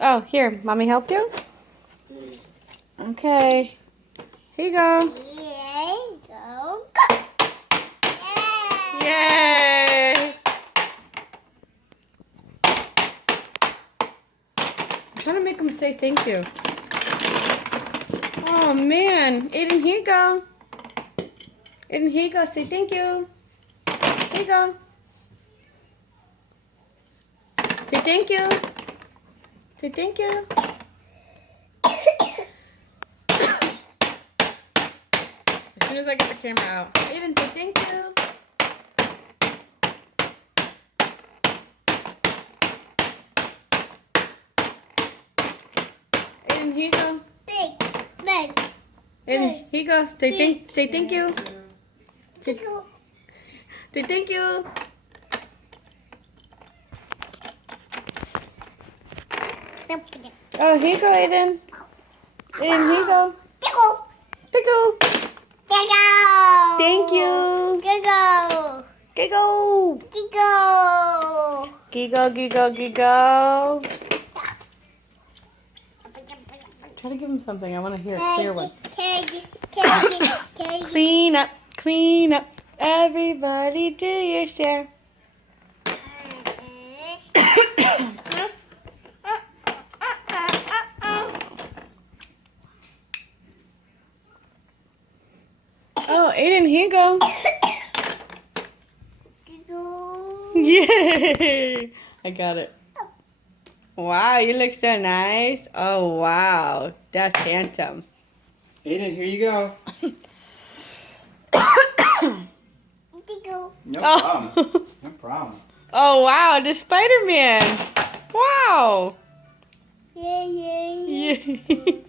Oh, here. Mommy help you? Okay. Here you go. Go. Yay! I'm trying to make him say thank you. Oh, man. Aiden, here you go. Aiden, here you go. Say thank you. Here you go. Say thank you. Say thank you. As soon as I get the camera out. Aiden, say thank you. Aiden, here you go. Big. Aiden, here you go. Say thank you. Say thank you. Oh, here you go, Aiden. Aiden, here you go. Tickle. Thank you. Giggle. Giggle. Giggle. Giggle, giggle, giggle. Try to give him something. I want to hear a clear one. Clean up, clean up. Everybody do your share. Oh, Aiden, here you go. Yay! I got it. Wow, you look so nice. Oh, wow. That's handsome. Aiden, here you go. No Oh. problem. No problem. Oh, wow. The Spider-Man. Wow. Yay. Yay.